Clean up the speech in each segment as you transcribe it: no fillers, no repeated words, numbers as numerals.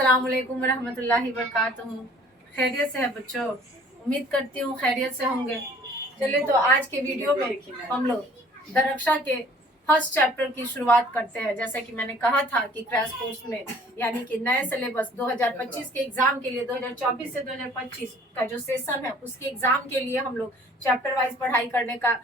अस्सलाम वालेकुम रहमतुल्लाहि वबरकातुहू। खैरियत से है बच्चों? उम्मीद करती हूँ खैरियत से होंगे। चलिए तो आज के वीडियो में हम लोग दरक्षा के फर्स्ट चैप्टर की शुरुआत करते हैं। जैसा कि मैंने कहा था कि क्रैश कोर्स में यानी कि नए सिलेबस 2025 के एग्जाम के लिए 2024 से 2025 का जो सेशन है उसके एग्जाम के लिए हम लोग चैप्टर वाइज पढ़ाई करने का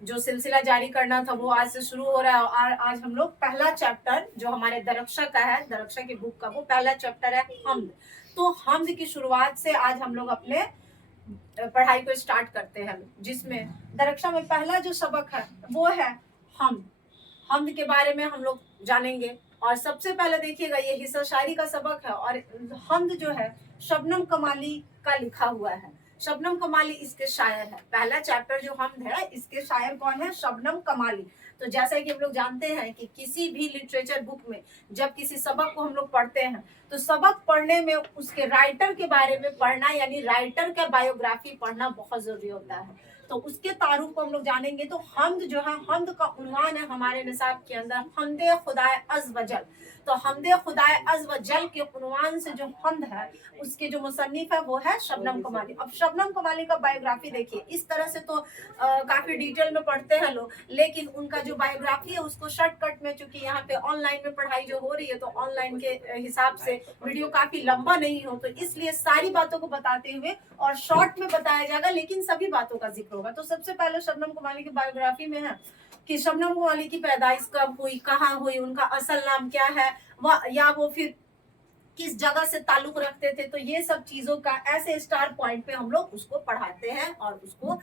जो सिलसिला जारी करना था वो आज से शुरू हो रहा है। और आज हम लोग पहला चैप्टर जो हमारे दरक्षा का है, दरक्षा की बुक का, वो पहला चैप्टर है हम्द। तो हम्द की शुरुआत से आज हम लोग अपने पढ़ाई को स्टार्ट करते हैं, जिसमें दरक्षा में पहला जो सबक है वो है हम्द। हम्द के बारे में हम लोग जानेंगे। और सबसे पहले देखिएगा ये हिस्सा शायरी का सबक है और हम्द जो है शबनम कमाली का लिखा हुआ है। शबनम कमाली इसके शायर है। पहला चैप्टर जो हम्द है इसके शायर कौन है? शबनम कमाली। तो जैसा कि हम लोग जानते हैं कि किसी भी लिटरेचर बुक में जब किसी सबक को हम लोग पढ़ते हैं तो सबक पढ़ने में उसके राइटर के बारे में पढ़ना यानी राइटर का बायोग्राफी पढ़ना बहुत जरूरी होता है। तो उसके तारुफ को हम लोग जानेंगे। तो हम्द जो है, हम्द का उन्वान है हमारे निसाब के अंदर हम्दे खुदाए अज़ व जल। तो हम्दे खुदाए अज़ व जल के उन्वान से जो हम्द है उसके जो मुसन्निफ है वो है शबनम कमाली। अब शबनम कमाली का बायोग्राफी देखिए, इस तरह से तो काफी डिटेल में पढ़ते हैं लोग, लेकिन उनका जो बायोग्राफी है उसको शॉर्टकट में, चूंकि यहाँ पे ऑनलाइन में पढ़ाई जो हो रही है तो ऑनलाइन के हिसाब से वीडियो काफी लंबा नहीं हो, तो इसलिए सारी बातों को बताते हुए और शॉर्ट में बताया जाएगा, लेकिन सभी बातों का जिक्र होगा। तो सबसे पहले शबनम कमाली की बायोग्राफी में है कि शबनम कमाली की पैदाइश कब हुई, कहाँ हुई, उनका असल नाम क्या है, या वो फिर किस जगह से ताल्लुक रखते थे। तो ये सब चीजों का ऐसे स्टार पॉइंट पे हम लोग उसको पढ़ाते हैं और उसको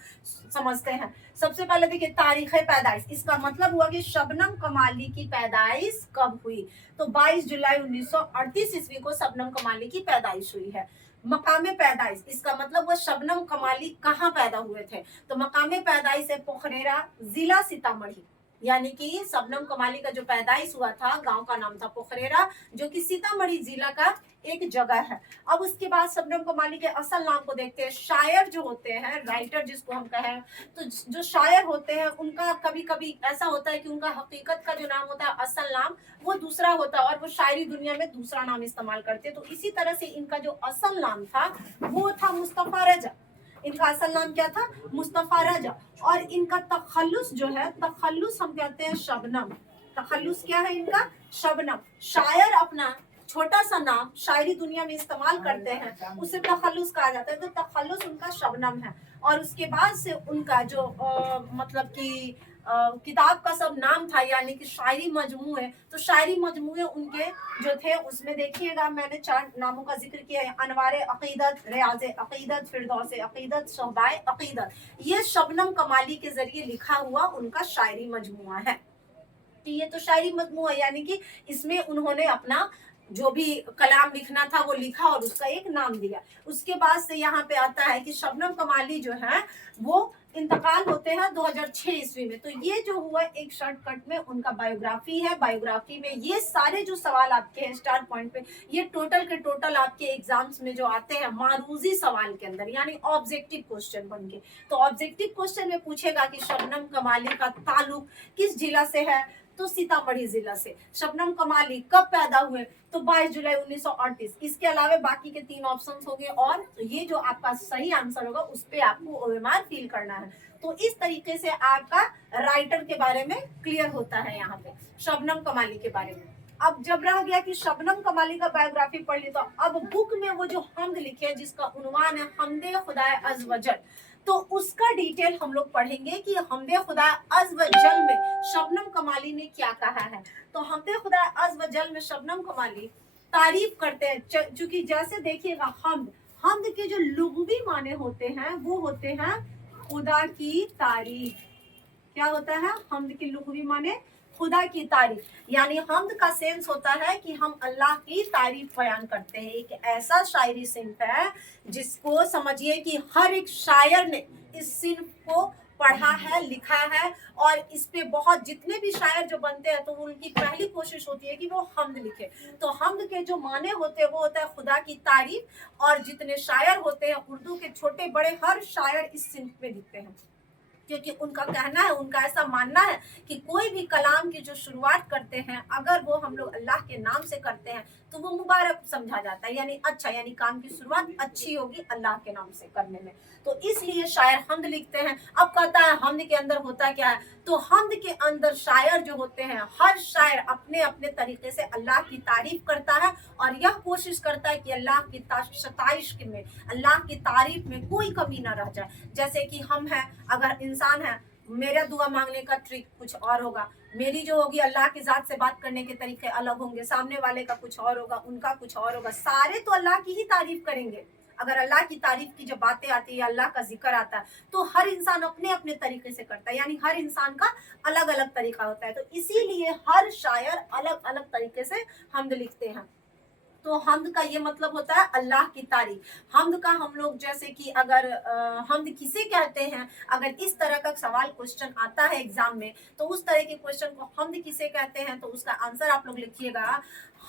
समझते हैं। सबसे पहले देखिए तारीख पैदाइश, इसका मतलब हुआ कि शबनम कमाली की पैदाइश कब हुई। तो 22 जुलाई 1938 ईस्वी को शबनम कमाली की पैदाइश हुई है। मकाम पैदाइश, इसका मतलब वो शबनम कमाली कहाँ पैदा हुए थे। तो मकाम पैदाइश है पोखरेरा, जिला सीतामढ़ी। यानी कि शबनम कमाली का जो पैदाइश हुआ था गांव का नाम था पोखरेरा, जो कि सीतामढ़ी जिला का एक जगह है। अब उसके बाद शबनम कमाली के असल नाम को देखते हैं। शायर जो होते हैं, राइटर जिसको हम कहें, तो जो शायर होते हैं उनका कभी कभी ऐसा होता है कि उनका हकीकत का जो नाम होता है, असल नाम, वो दूसरा होता है और वो शायरी दुनिया में दूसरा नाम इस्तेमाल करते हैं। तो इसी तरह से इनका जो असल नाम था वो था मुस्तफा रजा। इनका असल नाम क्या था? मुस्तफा रजा। और इनका तखल्लुस जो है, तखल्लुस हम कहते हैं शबनम। तखल्लुस क्या है इनका? शबनम। शायर अपना छोटा सा नाम शायरी दुनिया में इस्तेमाल करते हैं, उसे तखल्लुस कहा जाता है। तो तखल्लुस उनका शबनम है। और उसके बाद से उनका जो मतलब कि किताब का सब नाम था यानी कि शायरी मजमूए। तो शायरी मजमूए उनके जो थे उसमें देखिएगा मैंने 4 नामों का जिक्र किया है। अनवारे अकीदत, रियाज़े अकीदत, फिरदौसे अकीदत, शोहबाए अकीदत। ये शबनम कमाली के जरिए लिखा हुआ उनका शायरी मजमुआ है। ये तो शायरी मजमुआ यानी कि इसमें उन्होंने अपना जो भी कलाम लिखना था वो लिखा और उसका एक नाम दिया। उसके बाद से यहाँ पे आता है कि शबनम कमाली जो है वो इंतकाल होते हैं 2006 ईस्वी में। तो ये जो हुआ एक शॉर्टकट में उनका बायोग्राफी है। बायोग्राफी में ये सारे जो सवाल आपके हैं स्टार पॉइंट पे, ये टोटल के टोटल आपके एग्जाम्स में जो आते हैं मारूजी सवाल के अंदर यानी ऑब्जेक्टिव क्वेश्चन बन के। तो ऑब्जेक्टिव क्वेश्चन में पूछेगा कि शबनम कमाली का ताल्लुक किस जिला से है, तो सीतामढ़ी जिला से। शबनम कमाली कब पैदा हुए, तो 22 जुलाई 1938। इसके अलावा बाकी के 3 ऑप्शंस हो गए और ये जो आपका सही आंसर होगा उस पे आपको ओएमआर फिल करना है। तो इस तरीके से आपका राइटर के बारे में क्लियर होता है यहाँ पे शबनम कमाली के बारे में। अब जब रह गया कि शबनम कमाली का बायोग्राफी पढ़ ली, तो अब बुक में वो जो हम्द लिखे हैं जिसका उन्वान है हम्दे खुदाए अज़ व जल, तो उसका डिटेल हम लोग पढ़ेंगे कि हम्दे खुदा अज़ व जल में शबनम कमाली ने क्या कहा है। तो हम्दे खुदा अज़ व जल में शबनम कमाली तारीफ करते हैं। चूंकि जैसे देखिएगा हम्द के जो लुग़वी माने होते हैं वो होते हैं खुदा की तारीफ। क्या होता है? हम्द के लुग़वी माने खुदा की तारीफ। यानी हम्द का सेंस होता है कि हम अल्लाह की तारीफ बयान करते हैं। एक ऐसा शायरी सिंफ है जिसको समझिए कि हर एक शायर ने इस सिंफ को पढ़ा है, लिखा है, और इस पे बहुत जितने भी शायर जो बनते हैं तो उनकी पहली कोशिश होती है कि वो हम्द लिखे। तो हम्द के जो माने होते हैं वो होता है खुदा की तारीफ, और जितने शायर होते हैं उर्दू के छोटे बड़े हर शायर इस सिंफ में लिखते हैं। क्योंकि उनका कहना है, उनका ऐसा मानना है कि कोई भी कलाम की जो शुरुआत करते हैं अगर वो हम लोग अल्लाह के नाम से करते हैं तो वो मुबारक समझा जाता है, यानी अच्छा, यानी काम की शुरुआत अच्छी होगी अल्लाह के नाम से करने में। तो इसलिए शायर हम्द लिखते हैं। अब कहता है हम्द के अंदर होता क्या है, तो हम्द के अंदर शायर जो होते हैं, हर शायर अपने अपने तरीके से अल्लाह की तारीफ करता है और यह कोशिश करता है कि अल्लाह की सताइश में, अल्लाह की तारीफ में कोई कमी ना रह जाए। जैसे कि हम हैं, अगर इंसान है, मेरा दुआ मांगने का ट्रिक कुछ और होगा, मेरी जो होगी अल्लाह की जात से बात करने के तरीके अलग होंगे, सामने वाले का कुछ और होगा, उनका कुछ और होगा, सारे तो अल्लाह की ही तारीफ करेंगे। अगर अल्लाह की तारीफ की जब बातें आती है, अल्लाह का जिक्र आता है, तो हर इंसान अपने अपने तरीके से करता है, यानी हर इंसान का अलग अलग तरीका होता है। तो इसीलिए हर शायर अलग अलग तरीके से हम्द लिखते हैं। तो हम्द का ये मतलब होता है अल्लाह की तारीफ। हम्द का हम लोग जैसे कि अगर हम्द किसे कहते हैं, अगर इस तरह का सवाल क्वेश्चन आता है एग्जाम में, तो उस तरह के क्वेश्चन को हम्द किसे कहते हैं, तो उसका आंसर आप लोग लिखिएगा,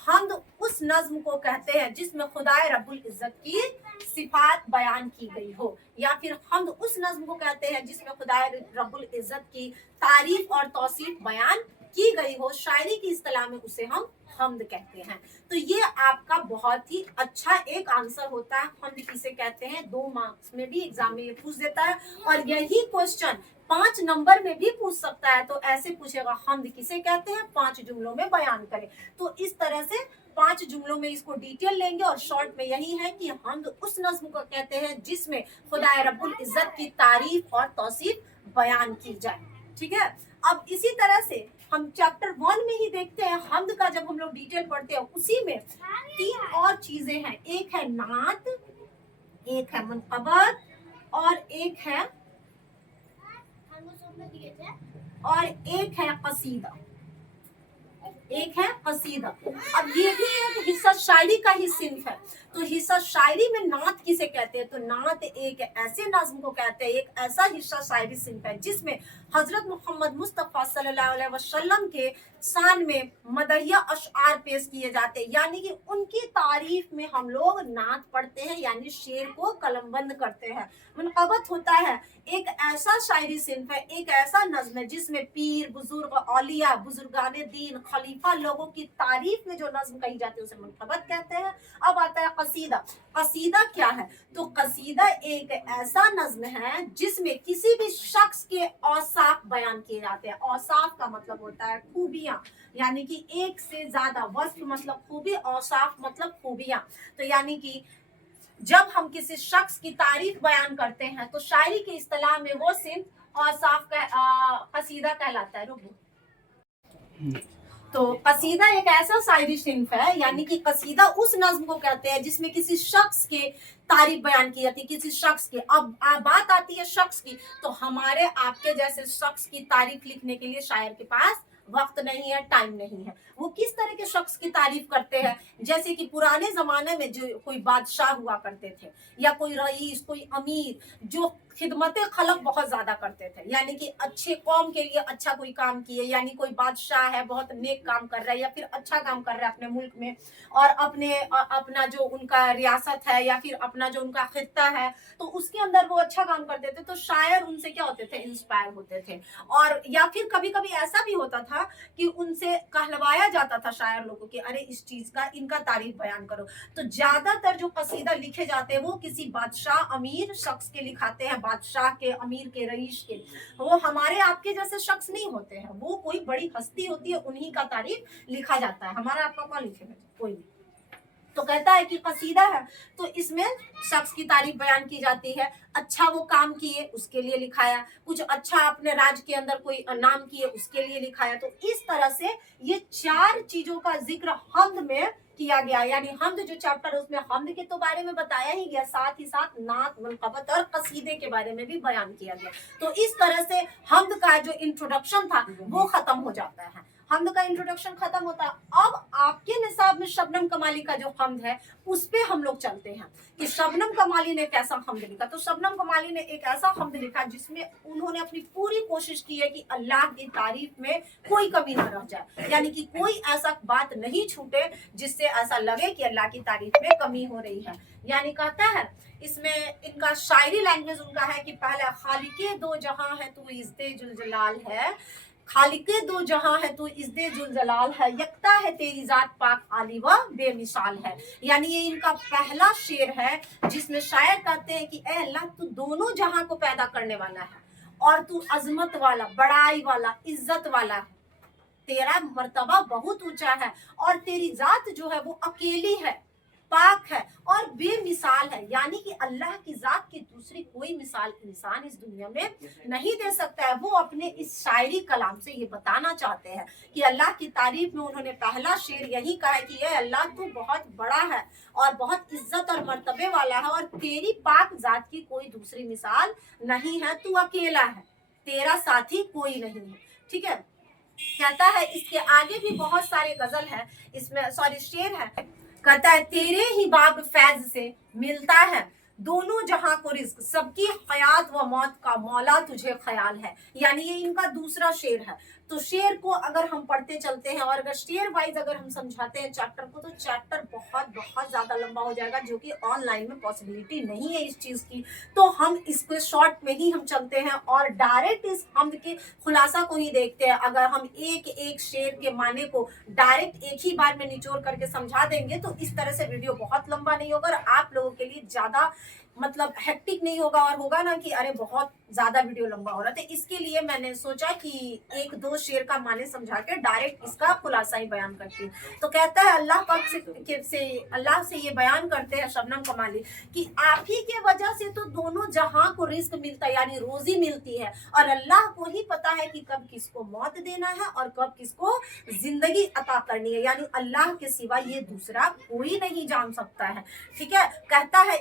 हम्द उस नज्म को कहते हैं जिसमें खुदाए रब्बुल इज्जत की सिफात बयान की गई हो, या फिर हम्द उस नज्म को कहते हैं जिसमें खुदाए रब्बुल इज्जत की तारीफ और तौसीफ बयान की गई हो। शायरी की इस्तिलाह में उसे हम हम्द कहते हैं। तो ये आपका बहुत ही अच्छा एक आंसर होता है, हम्द किसे कहते हैं। 2 मार्क्स में भी एग्जाम में ये पूछ देता है और यही क्वेश्चन 5 नंबर में भी पूछ सकता है। तो ऐसे पूछेगा हम्द किसे कहते हैं, 5 जुमलों में बयान करें। तो इस तरह से 5 जुमलों में इसको डिटेल लेंगे और शॉर्ट में यही है कि हम्द उस नज्म को कहते हैं जिसमें खुदाए रब्बुल इज्जत की तारीफ और तौसीफ बयान की जाए। ठीक है, अब इसी तरह से हम चैप्टर 1 में ही देखते हैं, हम्द का जब हम लोग डिटेल पढ़ते हैं उसी में 3 और चीजें हैं, एक है नात, एक है मनक़बत और एक है कसीदा, एक है कसीदा। अब ये भी एक हिस्सा शायरी का ही सिंफ है। तो हिस्सा शायरी में नात किसे कहते हैं, तो नात एक ऐसे नज्म को कहते हैं, एक ऐसा हिस्सा शायरी सिंफ है जिसमें हजरत मोहम्मद मुस्तफ़ा सल्लल्लाहु अलैहि वसल्लम के शान में मदहिया अशआर पेश किए जाते हैं, यानी कि उनकी तारीफ में हम लोग नात पढ़ते हैं, यानी शेर को कलमबंद करते हैं। मनक़बत होता है एक ऐसा शायरी सिंफ है, एक ऐसा नज्म है जिसमें पीर, बुजुर्ग, औलिया, बुजुर्गाने दीन, खलीफा लोगों की तारीफ में जो नज्म कही जाती है उसे मनक़बत कहते हैं। अब आता है कसीदा। कसीदा क्या है, तो कसीदा एक ऐसा नज्म है जिसमें किसी भी शख्स के औसाफ बयान किए जाते हैं। औसाफ का मतलब होता है खूबियां, यानी कि एक से ज्यादा, वस्फ मतलब खूबी, औसाफ मतलब खूबियां। तो यानी कि जब हम किसी शख्स की तारीफ बयान करते हैं तो शायरी की इस्तिलाह में वो सिर्फ औसाफ का कसीदा कहलाता है। तो कसीदा एक ऐसा शायरी सिंफ है, यानी कि कसीदा उस नज्म को कहते हैं जिसमें किसी शख्स के तारीफ बयान की जाती है, किसी शख्स के। अब बात आती है शख्स की, तो हमारे आपके जैसे शख्स की तारीफ लिखने के लिए शायर के पास वक्त नहीं है, टाइम नहीं है। वो किस तरह के शख्स की तारीफ करते हैं, जैसे कि पुराने जमाने में जो कोई बादशाह हुआ करते थे या कोई रईस, कोई अमीर जो खिदमत खलक बहुत ज्यादा करते थे, यानी कि अच्छे कौम के लिए अच्छा कोई काम किए, यानी कोई बादशाह है बहुत नेक काम कर रहा है या फिर अच्छा काम कर रहा है अपने मुल्क में और अपना जो उनका रियासत है या फिर अपना जो उनका खित्ता है, तो उसके अंदर वो अच्छा काम करते थे। तो शायर उनसे क्या होते थे, इंस्पायर होते थे। और या फिर कभी कभी ऐसा भी होता था कि उनसे कहलवाया जाता था शायर लोगों के, अरे इस चीज का इनका तारीफ बयान करो। तो ज्यादातर जो कसीदा लिखे जाते हैं वो किसी बादशाह अमीर शख्स के लिखाते हैं, बादशाह के, अमीर के, रईस के। वो हमारे आपके जैसे शख्स नहीं होते हैं, वो कोई बड़ी हस्ती होती है, उन्हीं का तारीफ लिखा जाता है। हमारा आपका कौन लिखेगा, कोई नहीं। तो कहता है कि कसीदा है तो इसमें शख्स की तारीफ बयान की जाती है, अच्छा वो काम किए उसके लिए लिखाया, कुछ अच्छा अपने राज्य के अंदर कोई नाम किए उसके लिए लिखाया। तो इस तरह से ये 4 चीजों का जिक्र हम्द में किया गया, यानी हम्द जो चैप्टर है उसमें हम्द के तो बारे में बताया ही गया, साथ ही साथ नात, मनक़बत और कसीदे के बारे में भी बयान किया गया। तो इस तरह से हम्द का जो इंट्रोडक्शन था वो खत्म हो जाता है। हमद का इंट्रोडक्शन खत्म होता है। अब आपके निसाब में शबनम कमाली का जो हमद है उस पे हम लोग चलते हैं कि शबनम कमाली ने कैसा हमद लिखा। तो शबनम कमाली ने एक ऐसा हमद लिखा जिसमें उन्होंने अपनी पूरी कोशिश की है कि अल्लाह की तारीफ में कोई कमी न रह जाए, यानी कि कोई ऐसा बात नहीं छूटे जिससे ऐसा लगे कि अल्लाह की तारीफ में कमी हो रही है। यानी कहता है इसमें इनका शायरी लैंग्वेज उनका है कि पहले खालिके दो जहां है तू इज़्ज़े जुल जलाल है, खालिके दो जहां है तू इज़्ज़े जुल जलाल है, यकता है तेरी जात पाक आली व बेमिसाल है। यानी ये इनका पहला शेर है जिसमें शायर कहते हैं कि ए अल्लाह तू दोनों जहां को पैदा करने वाला है और तू अजमत वाला, बड़ाई वाला, इज्जत वाला है, तेरा मर्तबा बहुत ऊंचा है और तेरी जात जो है वो अकेली है, पाक है और बेमिसाल है। यानी कि अल्लाह की जात की दूसरी कोई मिसाल इंसान इस दुनिया में नहीं दे सकता है। वो अपने इस शायरी कलाम से ये बताना चाहते हैं कि अल्लाह की तारीफ में उन्होंने पहला शेर यही कहा है कि ये अल्लाह तू बहुत बड़ा है और बहुत इज्जत और मर्तबे वाला है और तेरी पाक जात की कोई दूसरी मिसाल नहीं है, तू अकेला है, तेरा साथी कोई नहीं है। ठीक है, कहता है इसके आगे भी बहुत सारे गजल है, इसमें सॉरी शेर है। कहता है तेरे ही बाब फैज से मिलता है दोनों जहां को रिज्क, सबकी हयात व मौत का मौला तुझे ख्याल है। यानी ये इनका दूसरा शेर है। तो शेर को अगर हम पढ़ते चलते हैं और अगर शेर वाइज अगर हम समझाते हैं चैप्टर को तो चैप्टर बहुत बहुत ज्यादा लंबा हो जाएगा, जो कि ऑनलाइन में पॉसिबिलिटी नहीं है इस चीज की। तो हम इसको शॉर्ट में ही हम चलते हैं और डायरेक्ट इस हमद के खुलासा को ही देखते हैं। अगर हम एक एक शेर के माने को डायरेक्ट एक ही बार में निचोड़ करके समझा देंगे तो इस तरह से वीडियो बहुत लंबा नहीं होगा और आप लोगों के लिए ज्यादा मतलब हेक्टिक नहीं होगा और होगा ना कि अरे बहुत ज्यादा वीडियो लंबा हो रहा था। इसके लिए मैंने सोचा कि एक दो शेर का माने समझा के डायरेक्ट इसका खुलासा ही बयान करती हूँ। तो कहता है अल्लाह पाक अल्लाह से ये बयान करते हैं शबनम कमाली कि आप ही के वजह से तो दोनों जहां को रिस्क मिलता है, यानी रोजी मिलती है और अल्लाह को ही पता है कि कब किसको मौत देना है और कब किसको जिंदगी अता करनी है। यानी अल्लाह के सिवा ये दूसरा कोई नहीं जान सकता है। ठीक है, कहता है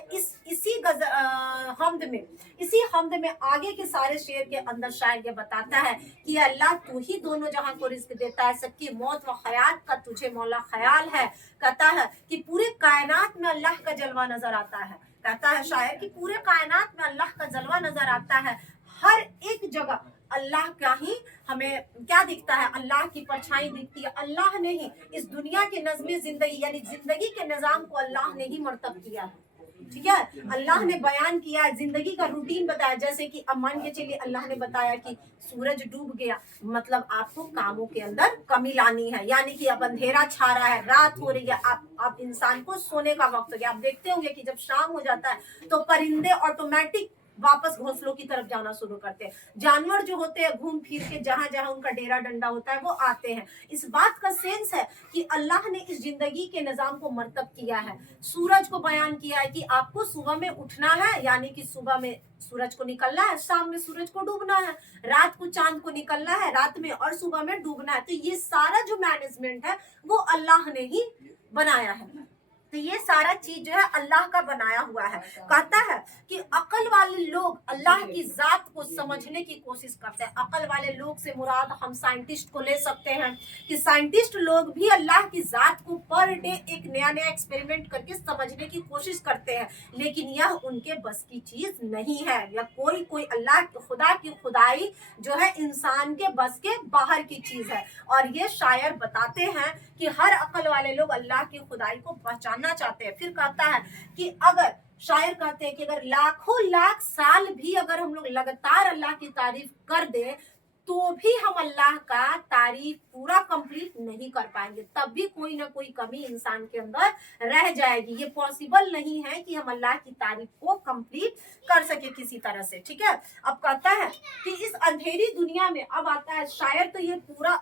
इसी हमद में आगे के सारे शेर के अंदर शायर ये बताता है कि अल्लाह तू ही दोनों जहां को रिस्क देता है, सबकी मौत व हयात का तुझे मौला ख्याल है। कहता है कि पूरे कायनात में अल्लाह का जलवा नजर आता है। कहता है शायर कि पूरे कायनात में अल्लाह का जलवा नजर आता है, हर एक जगह अल्लाह का ही हमें क्या दिखता है, अल्लाह की परछाई दिखती है। अल्लाह ने ही इस दुनिया के नज़्म जिंदगी यानी जिंदगी के निजाम को अल्लाह ने ही मरतब किया है। ठीक है, अल्लाह ने बयान किया है, जिंदगी का रूटीन बताया। जैसे कि अब मान के चलिए अल्लाह ने बताया कि सूरज डूब गया, मतलब आपको कामों के अंदर कमी लानी है, यानी कि अब अंधेरा छा रहा है, रात हो रही है, आप इंसान को सोने का वक्त हो गया। आप देखते होंगे कि जब शाम हो जाता है तो परिंदे ऑटोमेटिक वापस घोंसलों की तरफ जाना शुरू करते हैं। जानवर जो होते हैं घूम फिर के जहां जहां उनका डेरा डंडा होता है वो आते हैं। इस बात का सेंस है कि अल्लाह ने इस जिंदगी के निजाम को मरतब किया है। सूरज को बयान किया है कि आपको सुबह में उठना है, यानी कि सुबह में सूरज को निकलना है, शाम में सूरज को डूबना है, रात को चांद को निकलना है रात में और सुबह में डूबना है। तो ये सारा जो मैनेजमेंट है वो अल्लाह ने ही बनाया है। तो ये सारा चीज जो है अल्लाह का बनाया हुआ है। कहता है कि अकल वाले लोग अल्लाह की जात को समझने की कोशिश करते हैं। अकल वाले लोग से मुराद हम साइंटिस्ट को ले सकते हैं कि साइंटिस्ट लोग भी अल्लाह की जात को पर डे एक नया नया एक्सपेरिमेंट करके समझने की कोशिश करते हैं, लेकिन यह उनके बस की चीज नहीं है। या कोई अल्लाह खुदा की खुदाई जो है इंसान के बस के बाहर की चीज है। और ये शायर बताते हैं कि हर अकल वाले लोग अल्लाह की खुदाई को पहचानना चाहते हैं। फिर कहता है कि अगर शायर कहते हैं कि अगर लाखों लाख साल भी अगर हम लोग लगातार अल्लाह की तारीफ कर दे तो भी हम अल्लाह का तारीफ पूरा कंप्लीट नहीं कर पाएंगे, तब भी कोई ना कोई कमी इंसान के अंदर रह जाएगी। ये पॉसिबल नहीं है कि हम अल्लाह की तारीफ को कंप्लीट कर सके किसी तरह से। ठीक है, अब कहता है कि इस अंधेरी दुनिया में, अब आता है शायर तो ये पूरा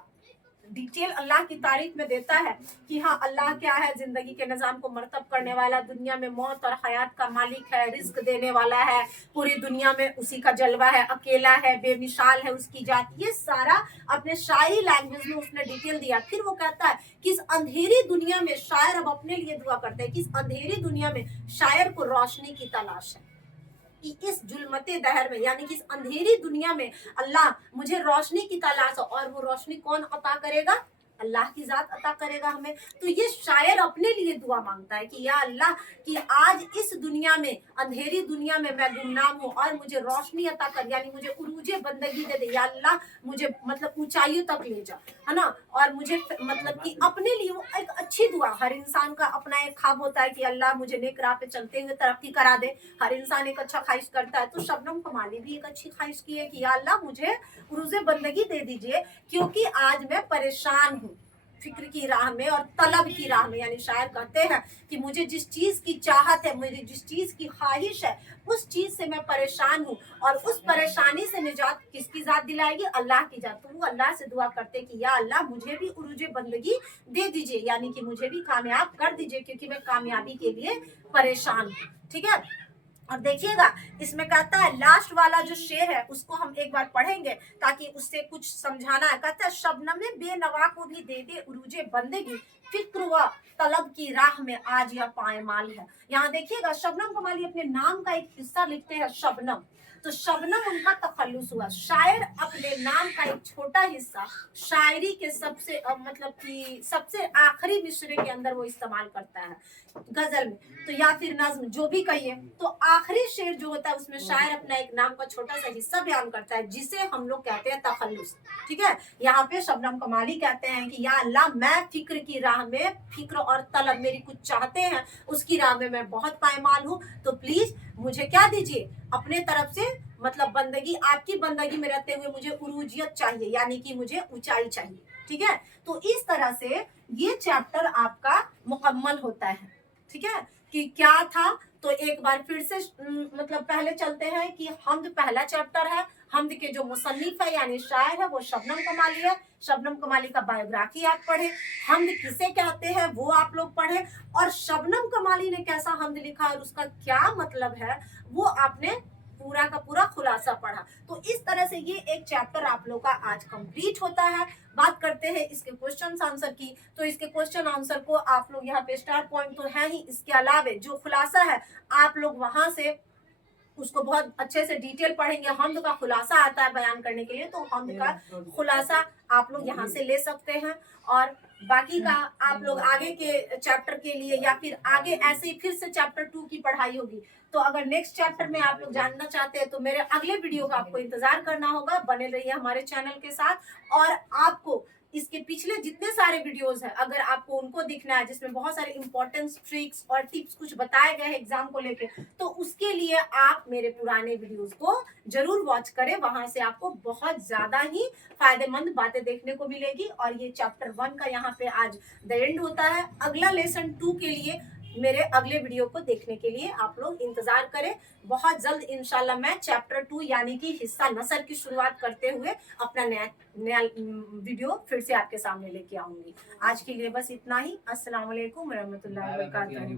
डिटेल अल्लाह की तारीफ में देता है कि हाँ अल्लाह क्या है, जिंदगी के निजाम को मरतब करने वाला, दुनिया में मौत और हयात का मालिक है, रिस्क देने वाला है, पूरी दुनिया में उसी का जलवा है, अकेला है, बेमिसाल है उसकी जात। ये सारा अपने शायरी लैंग्वेज में उसने डिटेल दिया। फिर वो कहता है कि इस अंधेरी दुनिया में शायर अब अपने लिए दुआ करते हैं कि इस अंधेरी दुनिया में शायर को रोशनी की तलाश है कि इस जुल्मते दहर में, यानी कि इस अंधेरी दुनिया में अल्लाह मुझे रोशनी की तलाश है। और वो रोशनी कौन अता करेगा? अल्लाह की ज़ात अता करेगा हमें। तो ये शायर अपने लिए दुआ मांगता है कि या अल्लाह कि आज इस दुनिया में, अंधेरी दुनिया में मैं गुमनाम हूँ और मुझे रोशनी अता कर, यानी मुझे उरूजे बंदगी दे दे या अल्लाह, मुझे मतलब ऊंचाइयों तक ले जा, है ना। और मुझे मतलब कि अपने लिए वो एक अच्छी दुआ, हर इंसान का अपना एक ख्वाब होता है कि अल्लाह मुझे नेक राह पे चलते हुए तरक्की करा दे, हर इंसान एक अच्छा ख्वाहिश करता है। तो शबनम कमाली भी एक अच्छी ख्वाहिश की है कि या अल्लाह मुझे उरूज़े बंदगी दे दीजिए, क्योंकि आज मैं परेशान हूँ फिक्र की राह में और तलब की राह में। यानी शायर कहते हैं कि मुझे जिस चीज की चाहत है, मुझे जिस चीज की ख्वाहिश है, उस चीज से मैं परेशान हूँ, और उस परेशानी से निजात किसकी जात दिलाएगी? अल्लाह की जात। तो वो अल्लाह से दुआ करते कि या अल्लाह मुझे भी उरूजे बंदगी दे दीजिए, यानी कि मुझे भी कामयाब कर दीजिए, क्योंकि मैं कामयाबी के लिए परेशान हूँ। ठीक है। और देखिएगा इसमें कहता है, लास्ट वाला जो शेर है उसको हम एक बार पढ़ेंगे ताकि उससे कुछ समझाना है। कहता है, शबनम बेनवा को भी दे दे उरूजे बंदगी, फिक्र व तलब की राह में आज यह पायमाल है। यहाँ देखिएगा शबनम कमाली अपने नाम का एक हिस्सा लिखते हैं शबनम, तो शबनम उनका तखल्लुस हुआ। शायर अपने नाम का एक छोटा हिस्सा शायरी के सबसे मतलब कि सबसे आखिरी मिसरे के अंदर वो इस्तेमाल करता है गजल में, तो या फिर नज्म जो भी कहिए। तो आखिरी शेर जो होता है उसमें शायर अपना एक नाम का छोटा सा हिस्सा बयान करता है, जिसे हम लोग कहते हैं तखल्लुस। ठीक है। यहाँ पे शबनम कमाली कहते हैं कि या अल्लाह मैं फिक्र की राह में, फिक्र और तलब मेरी कुछ चाहते हैं उसकी राह में मैं बहुत पायमाल हूँ, तो प्लीज मुझे क्या दीजिए अपने तरफ से, मतलब बंदगी, आपकी बंदगी में रहते हुए मुझे उरूजियत चाहिए, यानी कि मुझे ऊंचाई चाहिए। ठीक है। तो इस तरह से ये चैप्टर आपका मुकम्मल होता है। ठीक है। कि क्या था, तो एक बार फिर से मतलब पहले चलते हैं कि हमद पहला चैप्टर है। हमद के जो मुसन्निफ है यानी शायर है वो शबनम कमाली है। शबनम कमाली का बायोग्राफी आप पढ़े, हमद किसे कहते हैं वो आप लोग पढ़े, और शबनम कमाली ने कैसा हमद लिखा और उसका क्या मतलब है वो आपने पूरा का पूरा खुलासा पढ़ा। तो इस तरह से ये एक चैप्टर आप लोग का आज कंप्लीट होता है। बात करते हैं इसके क्वेश्चन आंसर की, तो इसके क्वेश्चन आंसर को आप लोग यहाँ पे स्टार पॉइंट तो है ही, इसके अलावा जो खुलासा है आप लोग वहां से उसको बहुत अच्छे से डिटेल पढ़ेंगे। हमद का खुलासा आता है बयान करने के लिए, तो हमद का खुलासा आप लोग यहाँ से ले सकते हैं। और बाकी का आप लोग आगे के चैप्टर के लिए या फिर आगे ऐसे ही फिर से चैप्टर 2 की पढ़ाई होगी, तो अगर नेक्स्ट चैप्टर में आप लोग जानना चाहते हैं तो मेरे अगले वीडियो का आपको इंतजार करना होगा। बने रहिए हमारे चैनल के साथ, और आपको इसके पिछले जितने सारे वीडियोस हैं अगर आपको उनको देखना है जिसमें बहुत सारे इंपॉर्टेंट ट्रिक्स और टिप्स कुछ बताए गए हैं एग्जाम को लेके, तो उसके लिए आप मेरे पुराने वीडियोस को जरूर वॉच करें। वहां से आपको बहुत ज्यादा ही फायदेमंद बातें देखने को मिलेगी। और ये चैप्टर 1 का यहाँ पे आज द एंड होता है। अगला लेसन 2 के लिए मेरे अगले वीडियो को देखने के लिए आप लोग इंतजार करें। बहुत जल्द इंशाल्लाह मैं चैप्टर 2 यानी कि हिस्सा नसर की शुरुआत करते हुए अपना नया वीडियो फिर से आपके सामने लेके आऊंगी। आज के लिए बस इतना ही। अस्सलाम वालेकुम रहमतुल्लाहि व बरकातहू।